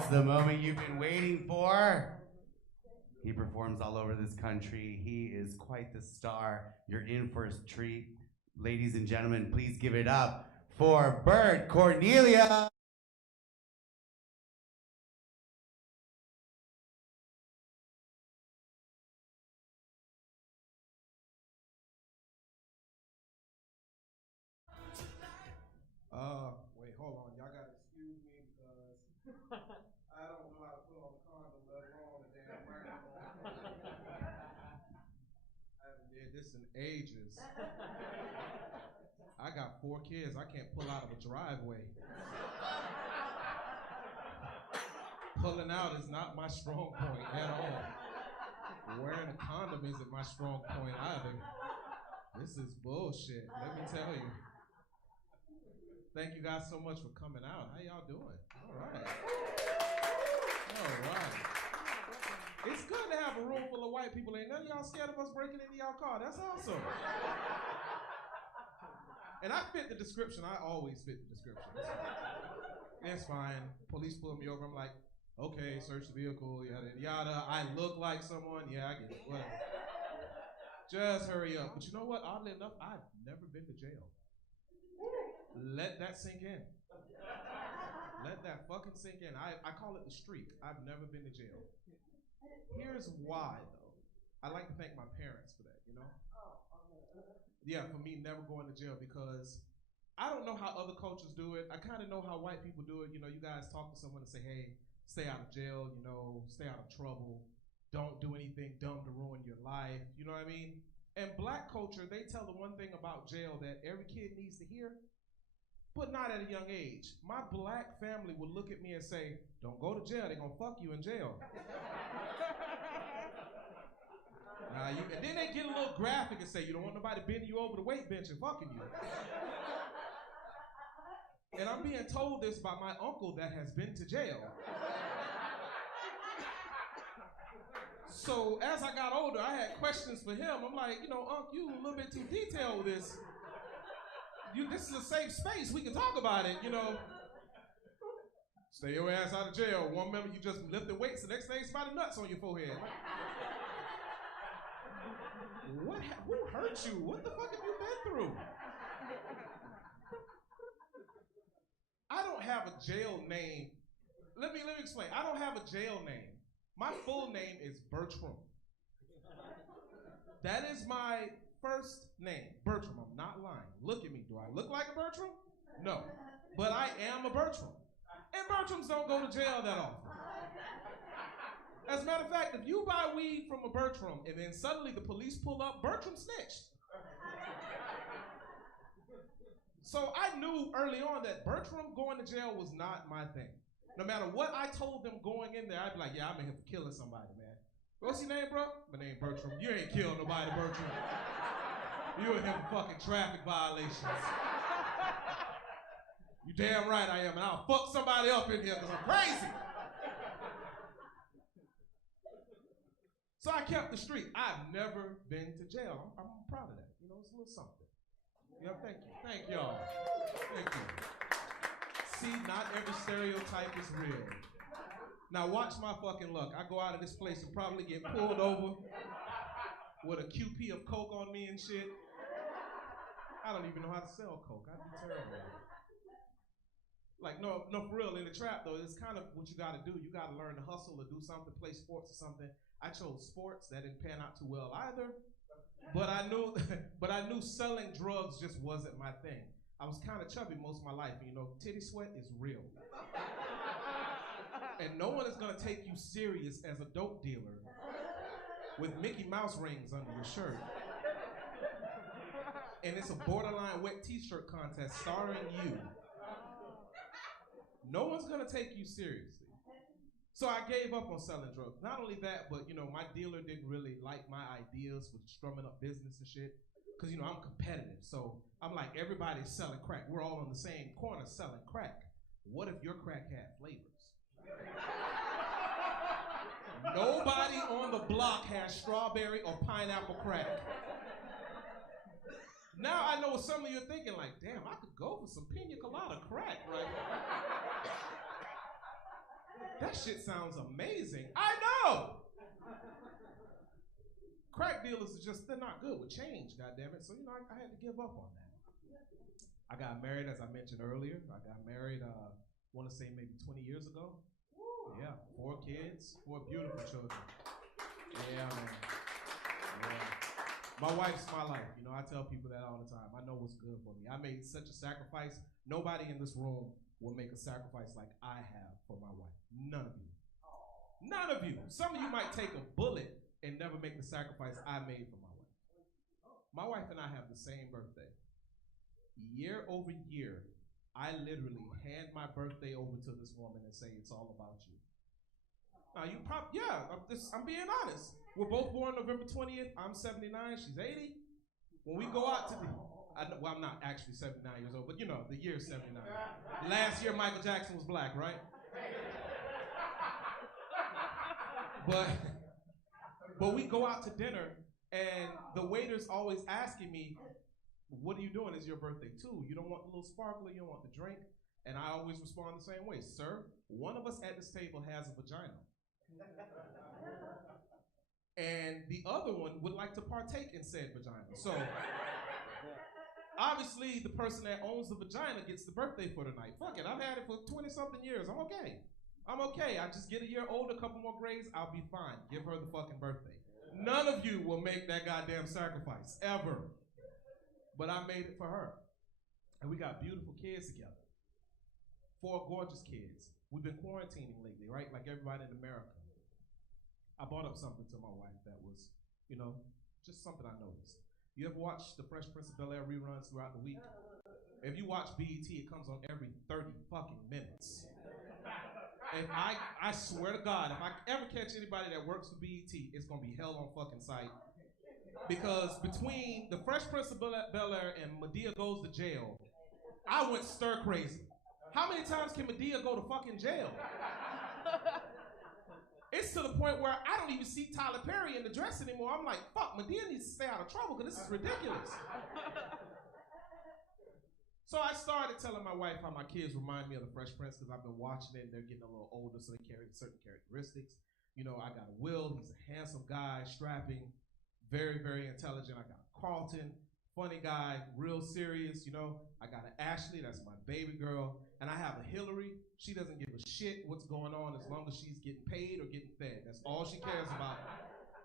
Yes, the moment you've been waiting for. He performs all over this country. He is quite the star. You're in for a treat. Ladies and gentlemen, please give it up for Bert Cornelia. Wait, hold on. Y'all gotta excuse me because I don't know how to put on a condom, let alone a damn microphone. I haven't did this in ages. I got 4 kids. I can't pull out of a driveway. Pulling out is not my strong point at all. Wearing a condom isn't my strong point either. This is bullshit, let me tell you. Thank you guys so much for coming out. How y'all doing? All right. All right. It's good to have a room full of white people. Ain't none of y'all scared of us breaking into y'all car. That's awesome. And I fit the description. I always fit the description. It's fine. Police pull me over. I'm like, okay, search the vehicle, yada, yada. I look like someone. Yeah, I get it. Whatever. Just hurry up. But you know what? Oddly enough, I've never been to jail. Let that sink in. Let that fucking sink in. I call it the streak. I've never been to jail. Here's why, though. I like to thank my parents for that, you know? Yeah, for me never going to jail because I don't know how other cultures do it. I kind of know how white people do it. You know, you guys talk to someone and say, hey, stay out of jail, you know, stay out of trouble. Don't do anything dumb to ruin your life. You know what I mean? And black culture, they tell the one thing about jail that every kid needs to hear, but not at a young age. My black family would look at me and say, don't go to jail, they're gonna fuck you in jail. And then they get a little graphic and say, you don't want nobody bending you over the weight bench and fucking you. And I'm being told this by my uncle that has been to jail. So as I got older, I had questions for him. I'm like, you know, Unc, you a little bit too detailed with this. This is a safe space. We can talk about it, you know. Stay your ass out of jail. One member, you just lifting weights. The next day, somebody nuts on your forehead. Who hurt you? What the fuck have you been through? I don't have a jail name. Let me explain. I don't have a jail name. My full name is Bertram. That is my first name, Bertram. I'm not lying. Look at me. Do I look like a Bertram? No. But I am a Bertram. And Bertrams don't go to jail that often. As a matter of fact, if you buy weed from a Bertram and then suddenly the police pull up, Bertram snitched. So I knew early on that Bertram going to jail was not my thing. No matter what I told them going in there, I'd be like, yeah, I'm in here for killing somebody, man. What's your name, bro? My name Bertram. You ain't killed nobody, Bertram. You in here for fucking traffic violations. You damn right I am, and I'll fuck somebody up in here because I'm crazy. So I kept the streak. I've never been to jail. I'm proud of that. You know, it's a little something. Yeah, thank you. Thank y'all. Thank you. See, not every stereotype is real. Now watch my fucking luck. I go out of this place and probably get pulled over with a QP of coke on me and shit. I don't even know how to sell coke. I'd be terrible. Like, no, for real, in the trap though, it's kind of what you gotta do. You gotta learn to hustle or do something, play sports or something. I chose sports, that didn't pan out too well either. But I knew selling drugs just wasn't my thing. I was kind of chubby most of my life, and you know, titty sweat is real. And no one is gonna take you serious as a dope dealer with Mickey Mouse rings under your shirt. And it's a borderline wet t-shirt contest starring you. No one's gonna take you seriously. So I gave up on selling drugs. Not only that, but you know, my dealer didn't really like my ideas for strumming up business and shit. Cause you know, I'm competitive. So I'm like, everybody's selling crack. We're all on the same corner selling crack. What if your crack had flavors? Nobody on the block has strawberry or pineapple crack. Now I know what some of you are thinking, like, damn, I could go for some pina colada crack right now. That shit sounds amazing. I know. Crack dealers are just, they're not good with change, goddammit. So, I had to give up on that. I got married, as I mentioned earlier. I got married, I want to say maybe 20 years ago. Yeah, 4 kids, 4 beautiful children. Yeah, man. Yeah. My wife's my life. I tell people that all the time. I know what's good for me. I made such a sacrifice. Nobody in this room will make a sacrifice like I have for my wife. None of you. None of you. Some of you might take a bullet and never make the sacrifice I made for my wife. My wife and I have the same birthday. Year over year, I literally hand my birthday over to this woman and say, it's all about you. Now, I'm being honest. We're both born November 20th. I'm 79, she's 80. When we go out to I'm not actually 79 years old, but the year is 79. Last year, Michael Jackson was black, right? But we go out to dinner, and the waiter's always asking me, what are you doing? It's your birthday too. You don't want the little sparkler, you don't want the drink. And I always respond the same way. Sir, one of us at this table has a vagina. And the other one would like to partake in said vagina. So, obviously, the person that owns the vagina gets the birthday for the night. Fuck it, I've had it for 20-something years. I'm okay. I just get a year older, a couple more grades, I'll be fine. Give her the fucking birthday. None of you will make that goddamn sacrifice, ever. But I made it for her. And we got beautiful kids together. 4 gorgeous kids. We've been quarantining lately, right? Like everybody in America. I brought up something to my wife that was, just something I noticed. You ever watch the Fresh Prince of Bel-Air reruns throughout the week? If you watch BET, it comes on every 30 fucking minutes. And I swear to God, if I ever catch anybody that works for BET, it's gonna be hell on fucking sight. Because between the Fresh Prince of Bel-Air and Madea Goes to Jail, I went stir crazy. How many times can Madea go to fucking jail? It's to the point where I don't even see Tyler Perry in the dress anymore. I'm like, fuck, Madea needs to stay out of trouble because this is ridiculous. So I started telling my wife how my kids remind me of the Fresh Prince because I've been watching it and they're getting a little older, so they carry certain characteristics. I got Will, he's a handsome guy, strapping, very, very intelligent. I got Carlton, funny guy, real serious, I got an Ashley, that's my baby girl. And I have a Hillary. She doesn't give a shit what's going on as long as she's getting paid or getting fed. That's all she cares about.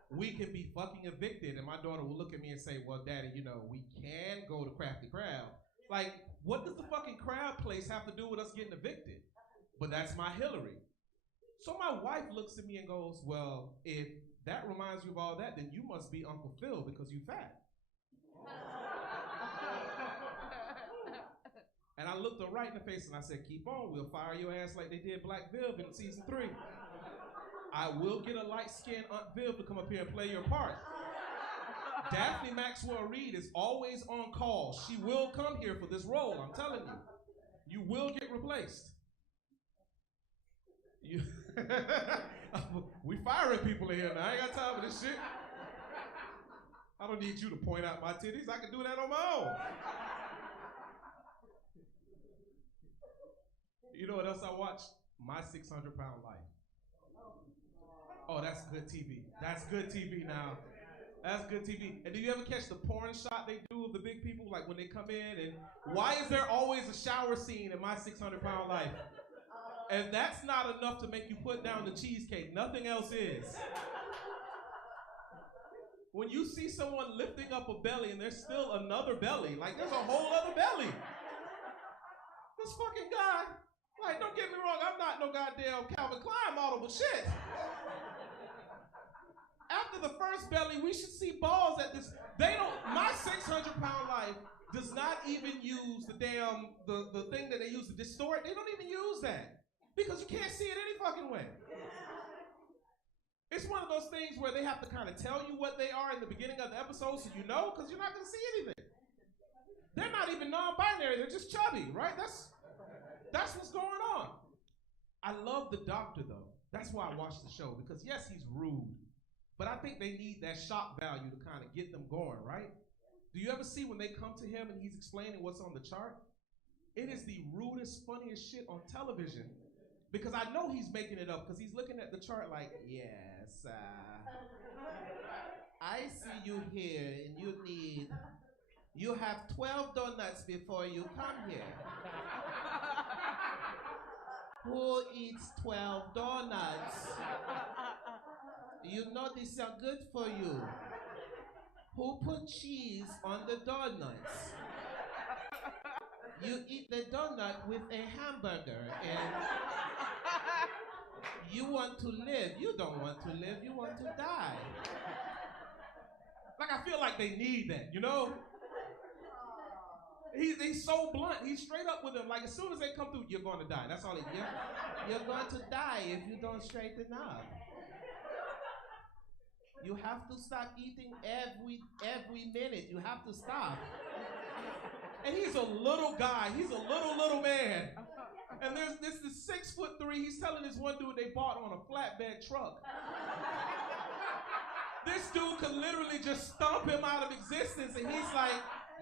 We can be fucking evicted, and my daughter will look at me and say, well, Daddy, we can go to Crafty Crab. Like, what does the fucking crab place have to do with us getting evicted? But that's my Hillary. So my wife looks at me and goes, well, if that reminds you of all that, then you must be Uncle Phil because you fat. And I looked her right in the face and I said, keep on, we'll fire your ass like they did Black Viv in season 3. I will get a light-skinned Aunt Viv to come up here and play your part. Daphne Maxwell Reid is always on call. She will come here for this role, I'm telling you. You will get replaced. We firing people in here now. I ain't got time for this shit. I don't need you to point out my titties. I can do that on my own. You know what else I watch? My 600-Pound Life. Oh, that's good TV. That's good TV now. That's good TV. And do you ever catch the porn shot they do of the big people, like when they come in? And why is there always a shower scene in My 600-Pound Life? And that's not enough to make you put down the cheesecake. Nothing else is. When you see someone lifting up a belly and there's still another belly, like there's a whole other belly. This fucking guy, like, don't get me wrong, I'm not no goddamn Calvin Klein model, but shit. After the first belly, we should see balls at this. My 600-Pound Life does not even use the damn, the thing that they use to distort. They don't even use that. Because you can't see it any fucking way. It's one of those things where they have to kind of tell you what they are in the beginning of the episode so you know, because you're not going to see anything. They're not even non-binary, they're just chubby, right? That's what's going on. I love the doctor, though. That's why I watch the show, because yes, he's rude, but I think they need that shock value to kind of get them going, right? Do you ever see when they come to him and he's explaining what's on the chart? It is the rudest, funniest shit on television, Because I know he's making it up because he's looking at the chart like, yes, I see you here and you have 12 donuts before you come here. Who eats 12 donuts? You know these are good for you. Who put cheese on the donuts? You eat the donut with a hamburger and you want to live. You don't want to live, you want to die. Like, I feel like they need that, you know? He's so blunt. He's straight up with them. Like, as soon as they come through, you're going to die. That's all you're going to die if you don't straighten up. You have to stop eating every minute. You have to stop. And he's a little guy. He's a little man. And there's this 6'3". He's telling this one dude they bought on a flatbed truck. This dude could literally just stomp him out of existence, and he's like,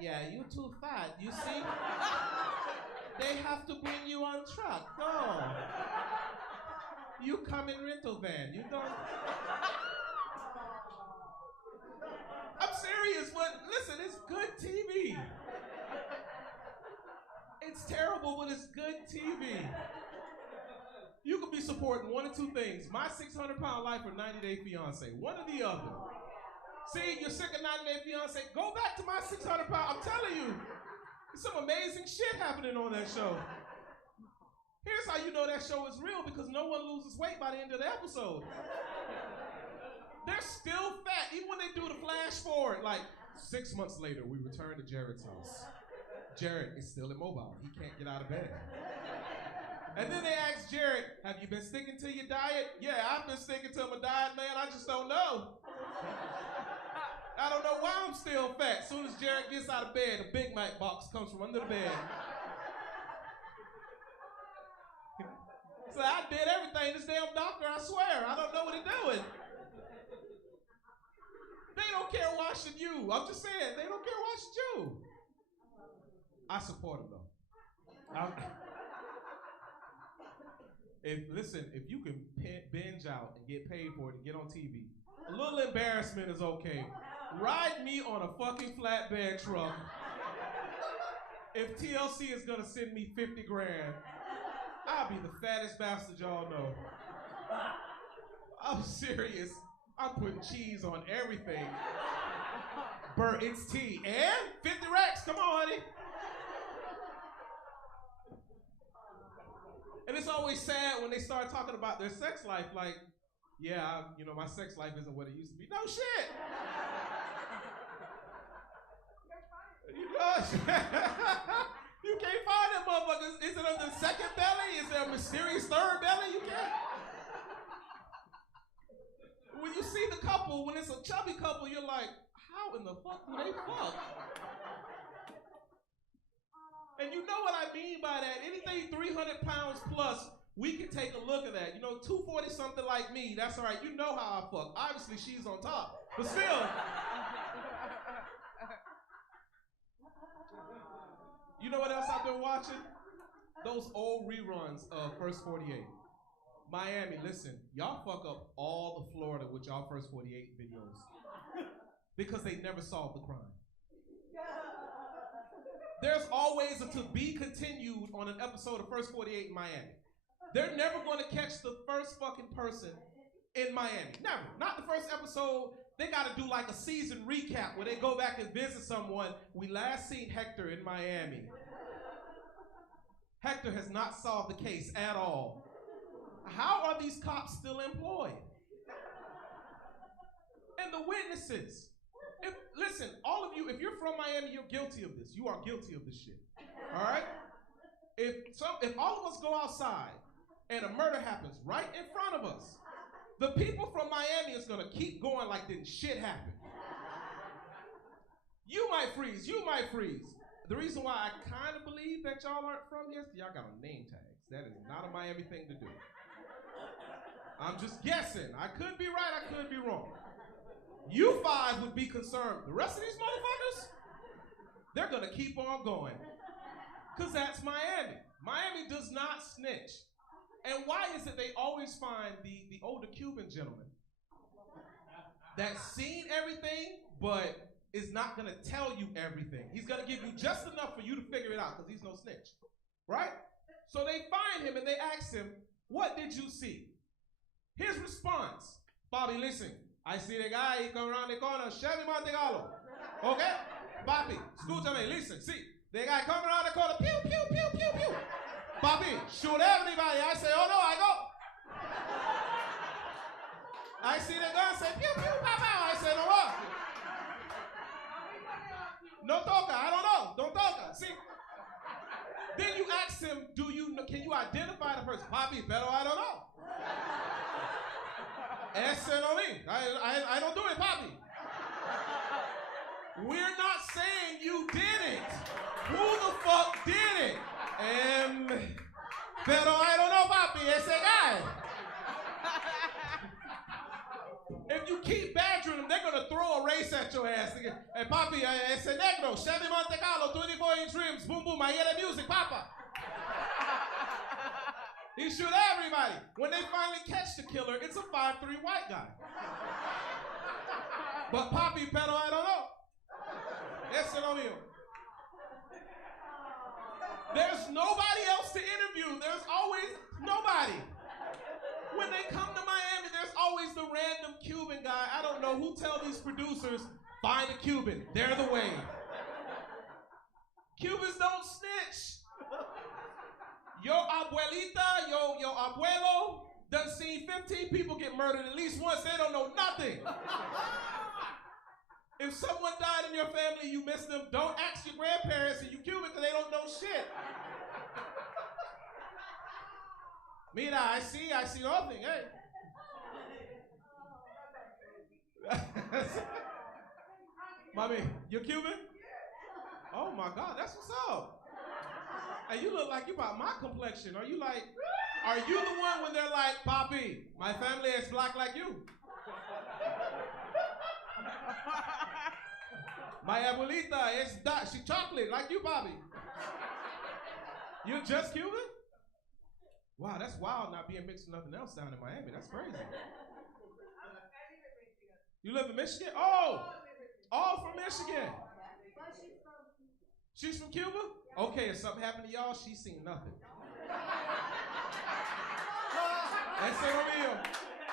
yeah, you too fat, you see? They have to bring you on truck. No. You come in rental van. You don't. I'm serious, but listen, it's good TV. It's terrible, but it's good TV. You could be supporting one of two things: My 600-Pound Life or 90-Day Fiance. One or the other. See, you're sick of 90-Day Fiance. Go back to My 600-Pound. I'm telling you, there's some amazing shit happening on that show. Here's how you know that show is real: because no one loses weight by the end of the episode. They're still fat, even when they do the flash forward. Like, 6 months later, we return to Jared's house. Jared is still immobile. He can't get out of bed. And then they ask Jared, have you been sticking to your diet? Yeah, I've been sticking to my diet, man. I just don't know. I don't know why I'm still fat. As soon as Jared gets out of bed, a Big Mac box comes from under the bed. So I did everything. This damn doctor, I swear, I don't know what he's doing. They don't care why should you. I'm just saying, they don't care why should you. I support him though. If you can binge out and get paid for it and get on TV, a little embarrassment is okay. Ride me on a fucking flatbed truck. If TLC is gonna send me 50 grand, I'll be the fattest bastard y'all know. I'm serious. I'm putting cheese on everything. It's tea. And 50 racks, come on, honey. And it's always sad when they start talking about their sex life, like, yeah, my sex life isn't what it used to be. No shit. You can't find that motherfucker. Is it on the second belly? Is there a mysterious third belly? You can't. When you see the couple, when it's a chubby couple, you're like, how in the fuck do they fuck? And you know what I mean by that. Anything 300 pounds plus, we can take a look at that. 240 something like me, that's all right. You know how I fuck. Obviously, she's on top. But still. You know what else I've been watching? Those old reruns of First 48. Miami, listen, y'all fuck up all of Florida with y'all First 48 videos. Because they never solved the crime. There's always a to be continued on an episode of First 48 in Miami. They're never going to catch the first fucking person in Miami. Never. Not the first episode. They got to do like a season recap where they go back and visit someone. We last seen Hector in Miami. Hector has not solved the case at all. How are these cops still employed? And the witnesses. Listen, all of you, if you're from Miami, you're guilty of this. You are guilty of this shit. All right? If all of us go outside and a murder happens right in front of us, the people from Miami is gonna keep going like didn't shit happen. You might freeze. The reason why I kind of believe that y'all aren't from here is because y'all got on name tags. That is not a Miami thing to do. I'm just guessing. I could be right, I could be wrong. You five would be concerned. The rest of these motherfuckers, they're gonna keep on going. Cause that's Miami. Miami does not snitch. And why is it they always find the older Cuban gentleman that's seen everything, but is not gonna tell you everything. He's gonna give you just enough for you to figure it out, because he's no snitch, right? So they find him and they ask him, what did you see? His response, Bobby, listen, I see the guy, he come around the corner, Chevy Montegalo. Okay? Bobby, escúchame, listen, see, the guy come around the corner, pew, pew, pew, pew, pew. Bobby, shoot everybody. I say, oh no, I go. I see the gun, say, pew, pew, pow, pow. I say, no what? No toca, I don't know, don't toca. See? Then you ask him, can you identify the person? Papi, pero I don't know. Ese no me. I don't do it, papi. We're not saying you did it. Who the fuck did it? Pero I don't know, papi, ese guy. If you keep badgering them, they're gonna throw a race at your ass. Hey, papi, ese negro, Chevy Monte Carlo, 24-inch rims, boom, boom, I hear the music, papa. He shoot everybody. When they finally catch the killer, it's a 5'3" white guy. But papi, pero I don't know. Ese no mío. There's nobody else to interview. There's always nobody. When they come to Miami, there's always the random Cuban guy. I don't know who tell these producers, find a Cuban. They're the way. Cubans don't snitch. Your abuelita, your abuelo done seen 15 people get murdered at least once. They don't know nothing. If someone died in your family, you miss them, don't ask your grandparents and you Cuban because they don't know shit. Mira, I see nothing, hey. Mommy, you're Cuban? Oh my God, that's what's up. Hey, you look like you about my complexion. Are you the one when they're like, Papi, my family is black like you? My abuelita is dark, she chocolate like you, Bobby. You're just Cuban? Wow, that's wild not being mixed with nothing else down in Miami. That's crazy. You live in Michigan? Oh, all from Michigan. She's from Cuba? Okay, if something happened to y'all, she's seen nothing. Ese no mío.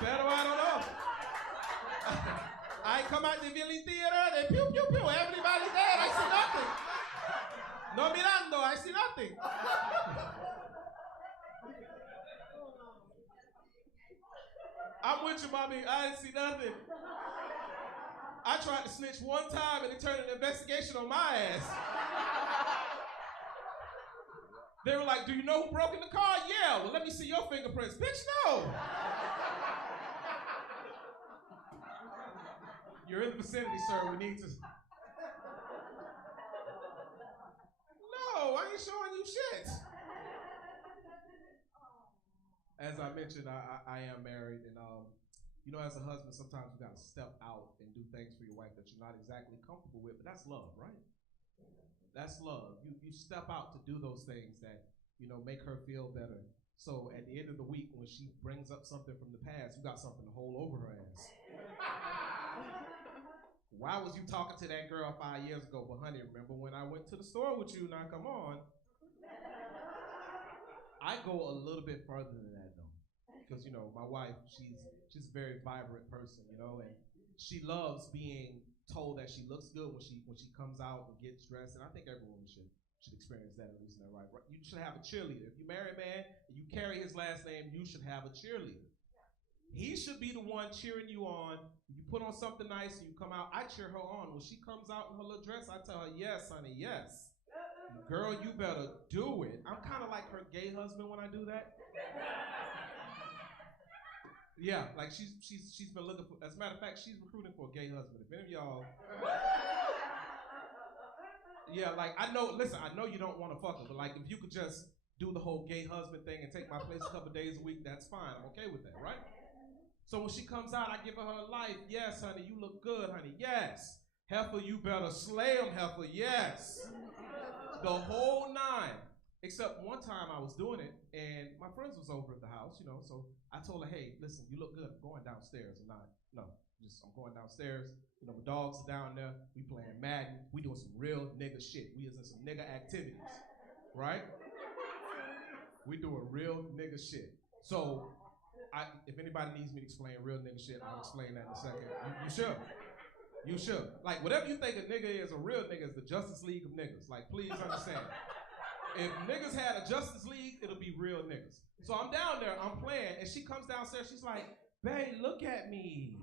Pero I don't know. I come out the violin theater, they pew, pew, pew, everybody dead, I see nothing. No mirando, I see nothing. I'm with you, mommy, I didn't see nothing. I tried to snitch one time and it turned an investigation on my ass. They were like, do you know who broke in the car? Yeah, well, let me see your fingerprints. Bitch, no. You're in the vicinity, sir. We need to. No, I ain't showing you shit. As I mentioned, I am married, and you know, as a husband, sometimes you gotta step out and do things for your wife that you're not exactly comfortable with, but that's love, right? That's love. You step out to do those things that, you know, make her feel better. So at the end of the week, when she brings up something from the past, you got something to hold over her ass. Why was you talking to that girl 5 years ago? But honey, remember when I went to the store with you? Now come on. I go a little bit further than that though. Because, you know, my wife, she's a very vibrant person, you know, and she loves being told that she looks good when she comes out and gets dressed, and I think every woman should experience that, at least in that right. You should have a cheerleader. If you marry a man and you carry his last name, you should have a cheerleader. He should be the one cheering you on. You put on something nice and you come out, I cheer her on. When she comes out in her little dress, I tell her, yes, honey, yes. Girl, you better do it. I'm kind of like her gay husband when I do that. Yeah, like she's been looking for, as a matter of fact, she's recruiting for a gay husband. If any of y'all, yeah, like I know you don't want to fuck her, but like if you could just do the whole gay husband thing and take my place a couple days a week, that's fine. I'm okay with that, right? So when she comes out, I give her her life. Yes, honey, you look good, honey. Yes. Heifer, you better slay him, heifer. Yes. The whole nine. Except one time I was doing it, and my friends was over at the house, so I told her, hey, listen, you look good. I'm going downstairs. I'm going downstairs. My dogs are down there. We playing Madden. We doing some real nigga shit. We is in some nigga activities, right? We doing real nigga shit. So, if anybody needs me to explain real nigga shit, I'll explain that in a second. You should. You should. Like, whatever you think a nigga is, a real nigga is the Justice League of niggas. Like, please understand. If niggas had a Justice League, it'll be real niggas. So I'm down there, I'm playing, and she comes downstairs, she's like, babe, look at me.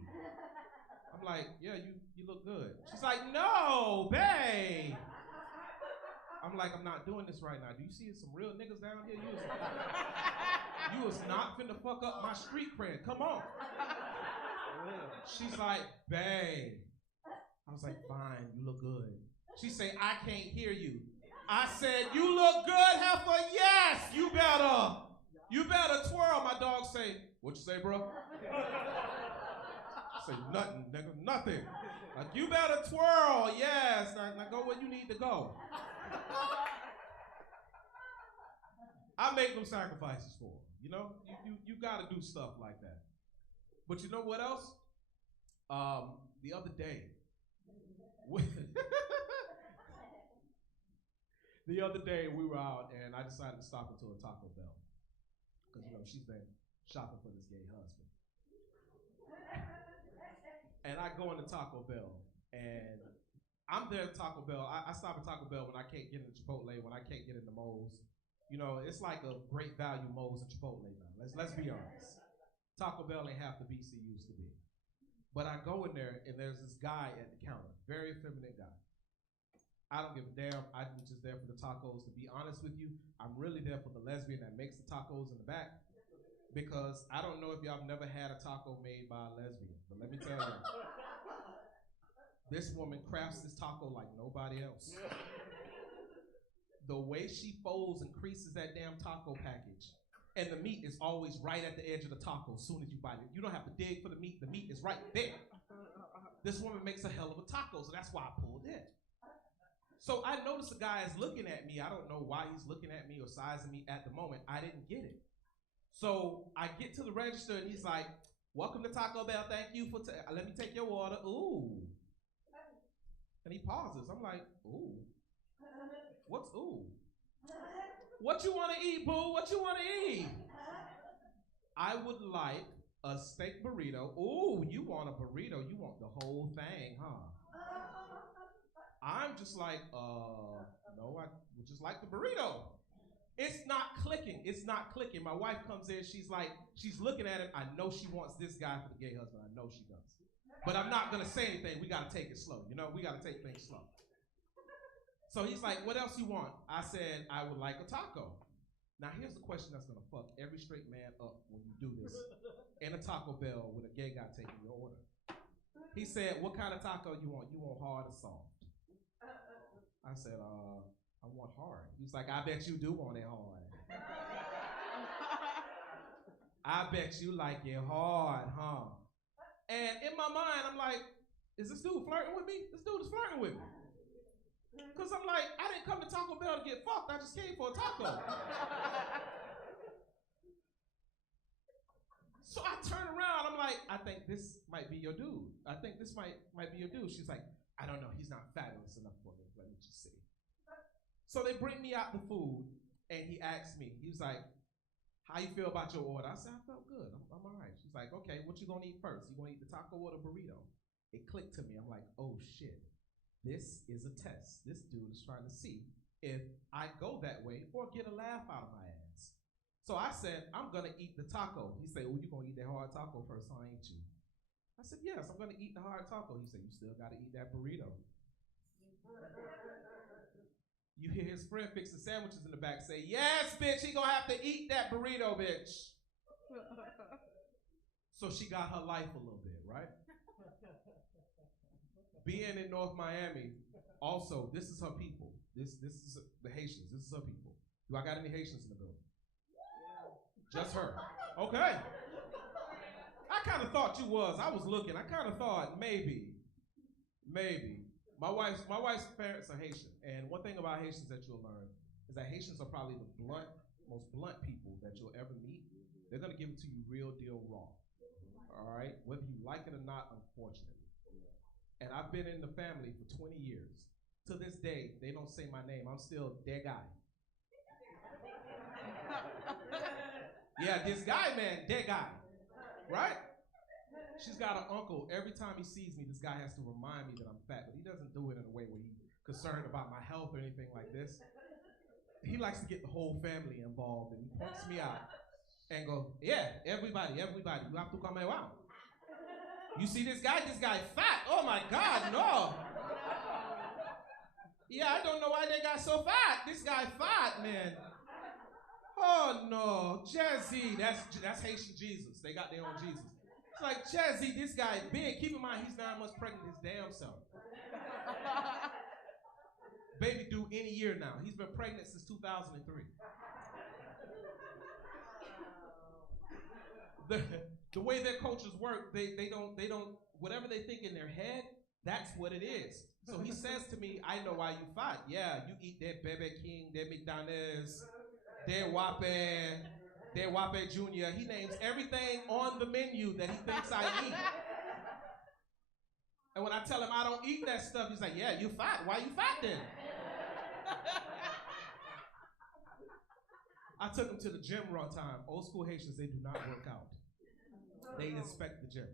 I'm like, yeah, you look good. She's like, no, babe. I'm like, I'm not doing this right now. Do you see some real niggas down here? You was not finna fuck up my street cred. Come on. She's like, babe. I was like, fine, you look good. She say, I can't hear you. I said, you look good, heifer. Yes, you better twirl. My dog say, what you say, bro? I say, nothing, nigga, nothing. Like, you better twirl. Yes, now go where you need to go. I make them sacrifices for her, You got to do stuff like that. But you know what else? The other day, we were out, and I decided to stop into a Taco Bell. Because, she's been shopping for this gay husband. And I go into Taco Bell, and I'm there at Taco Bell. I stop at Taco Bell when I can't get into Chipotle, when I can't get into Moe's. It's like a great value Moe's and Chipotle now. Let's be honest. Taco Bell ain't half the beast it used to be. But I go in there, and there's this guy at the counter, very effeminate guy. I don't give a damn. I'm just there for the tacos. To be honest with you, I'm really there for the lesbian that makes the tacos in the back. Because I don't know if y'all have never had a taco made by a lesbian. But let me tell you, this woman crafts this taco like nobody else. The way she folds and creases that damn taco package, and the meat is always right at the edge of the taco as soon as you bite it. You don't have to dig for the meat. The meat is right there. This woman makes a hell of a taco, so that's why I pulled in. So I noticed the guy is looking at me. I don't know why he's looking at me or sizing me at the moment. I didn't get it. So I get to the register, and he's like, welcome to Taco Bell. Thank you for, let me take your order. Ooh. And he pauses. I'm like, ooh. What's ooh? What you want to eat, boo? What you want to eat? I would like a steak burrito. Ooh, you want a burrito. You want the whole thing, huh? I'm just like, no, I would just like the burrito. It's not clicking. It's not clicking. My wife comes in. She's like, she's looking at it. I know she wants this guy for the gay husband. I know she does. But I'm not going to say anything. We got to take it slow. We got to take things slow. So he's like, what else you want? I said, I would like a taco. Now, here's the question that's going to fuck every straight man up when you do this in a Taco Bell with a gay guy taking your order. He said, what kind of taco you want? You want hard or soft? I said, I want hard. He's like, I bet you do want it hard. I bet you like it hard, huh? And in my mind, I'm like, is this dude flirting with me? This dude is flirting with me. Because I'm like, I didn't come to Taco Bell to get fucked. I just came for a taco. So I turn around. I'm like, I think this might be your dude. I think this might be your dude. She's like, I don't know. He's not fabulous enough for me. Let me just see. So they bring me out the food, and he asked me. He was like, how you feel about your order? I said, I felt good. I'm all right. She's like, okay, what you gonna eat first? You gonna eat the taco or the burrito? It clicked to me. I'm like, oh shit. This is a test. This dude is trying to see if I go that way or get a laugh out of my ass. So I said, I'm gonna eat the taco. He said, well, you gonna eat that hard taco first, huh, ain't you? I said, yes, I'm gonna eat the hard taco. He said, you still gotta eat that burrito. You hear his friend fixing sandwiches in the back say, yes, bitch, he gonna have to eat that burrito, bitch. So she got her life a little bit, right? Being in North Miami, also, this is her people. This is the Haitians. This is her people. Do I got any Haitians in the building? Just her. Okay. I kind of thought you was. I was looking. I kind of thought maybe. My wife's parents are Haitian, and one thing about Haitians that you'll learn is that Haitians are probably the most blunt people that you'll ever meet. They're gonna give it to you real deal raw. All right, whether you like it or not, unfortunately. And I've been in the family for 20 years. To this day, they don't say my name. I'm still their guy. Yeah, this guy, man, their guy. Right? She's got an uncle. Every time he sees me, this guy has to remind me that I'm fat, but he doesn't do it in a way where he's concerned about my health or anything like this. He likes to get the whole family involved, and he points me out and go, yeah, everybody, you have to come around. You see this guy fat. Oh my God, no. Yeah, I don't know why they got so fat. This guy fat, man. Oh no, Jazzy, that's Haitian Jesus. They got their own Jesus. It's like, Jazzy, this guy big. Keep in mind, he's 9 months pregnant his damn self. Baby due any year now. He's been pregnant since 2003. The way their cultures work, they don't, whatever they think in their head, that's what it is. So he says to me, I know why you fight. Yeah, you eat that Bebe King, that McDonald's, that Wape Jr. He names everything on the menu that he thinks I eat. And when I tell him I don't eat that stuff, he's like, yeah, you fat. Why you fat then? I took him to the gym one time. Old school Haitians, they do not work out. They inspect the gym.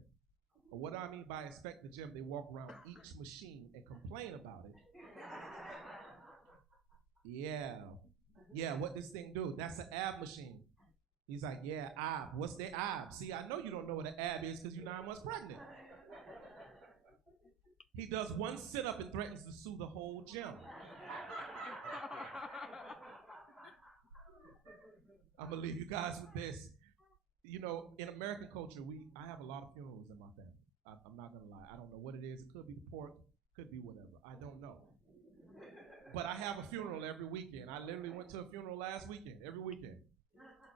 But what I mean by inspect the gym, they walk around each machine and complain about it. Yeah, what this thing do? That's an ab machine. He's like, yeah, ab. What's the ab? See, I know you don't know what an ab is because you're 9 months pregnant. He does one sit-up and threatens to sue the whole gym. I'm gonna leave you guys with this. You know, in American culture, I have a lot of funerals in my family. I'm not gonna lie. I don't know what it is. It could be pork, could be whatever. I don't know. But I have a funeral every weekend. I literally went to a funeral last weekend, every weekend.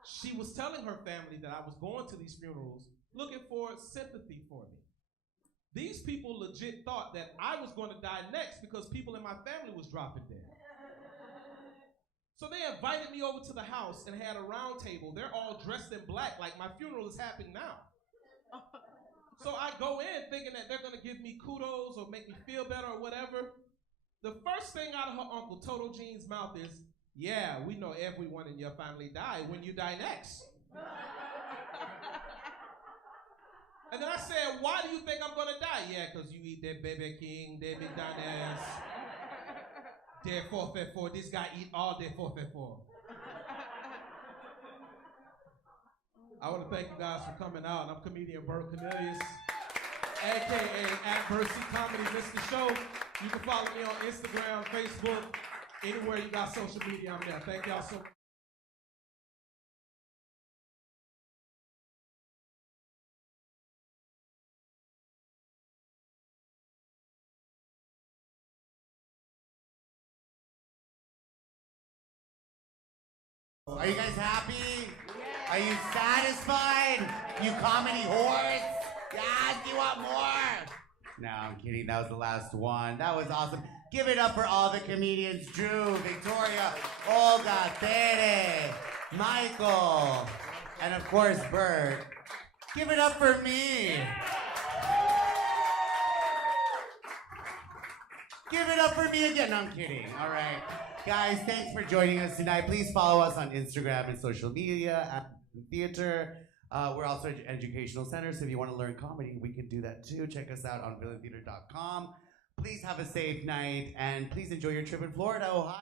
She was telling her family that I was going to these funerals looking for sympathy for me. These people legit thought that I was going to die next because people in my family was dropping dead. So they invited me over to the house and had a round table. They're all dressed in black, like my funeral is happening now. So I go in thinking that they're gonna give me kudos or make me feel better or whatever. The first thing out of her Uncle Toto Jean's mouth is, yeah, we know everyone in your family died when you die next. And then I said, why do you think I'm gonna die? Yeah, because you eat that Bebe King, that McDonald's. Day 454. This guy eat all day 454. I want to thank you guys for coming out. I'm comedian Bert Cornelius, aka @Mercy Comedy. Mr. Show. You can follow me on Instagram, Facebook, anywhere you got social media. I'm there. Thank y'all so much. Are you guys happy? Yeah. Are you satisfied? You comedy whores? Yes, you want more? No, I'm kidding. That was the last one. That was awesome. Give it up for all the comedians. Drew, Victoria, Olga, Tere, Michael, and of course, Bert. Give it up for me. Give it up for me again. No, I'm kidding. All right. Guys, thanks for joining us tonight. Please follow us on Instagram and social media at Theater. We're also an educational center, so if you want to learn comedy, we can do that too. Check us out on villaintheater.com. Please have a safe night, and please enjoy your trip in Florida, Ohio.